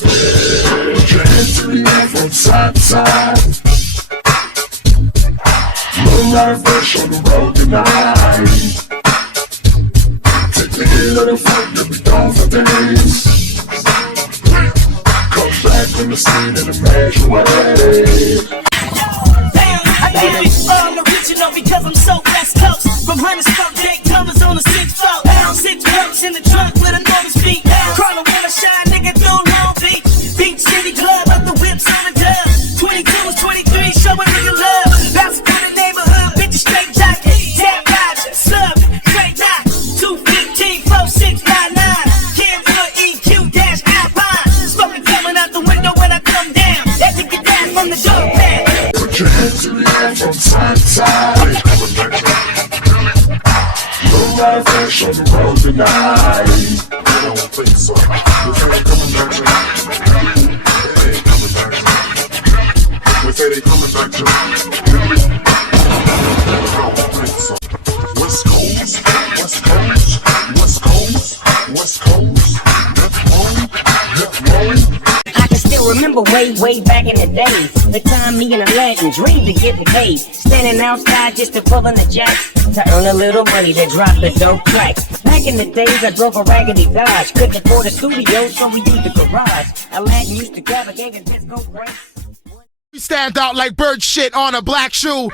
Put your hands in the air from side to side. Long life fresh on the road tonight. Take the hit of the funk, you'll be gone for days. Come back from the scene in a major way. I keep it all original because I'm so West Coast. From Huntersville, Daytona's on the 6th floor. 6 bucks in the trunk with a notice beat. Crawling with a shy nigga through Long Beach. Beach City Club, up the whips on the dub. 22s, 23, showing nigga love. Bounce through the neighborhood, bitches straight jacket. Tap vibes, slug, straight knock. 215, 4699. Canwood, EQ, dash, Alpine. Smoking coming out the window when I come down. That nigga down from the door pad. Put your hands in the air from side to side. Long life fresh on the road tonight. I don't think so. This ain't coming back to me. It ain't coming back to me. We say they coming back to me. I don't think so. West Coast, West Coast, West Coast, West Coast. Left road. I can still remember way back in the days, the time me and Aladdin dreamed to get paid. Standing outside just to pull in the jacks to earn a little money to drop the dope track. Back in the days I drove a raggedy Dodge, couldn't afford a studio so we used the garage. Aladdin used to grab a gang and just go crazy. We stand out like bird shit on a black shoe.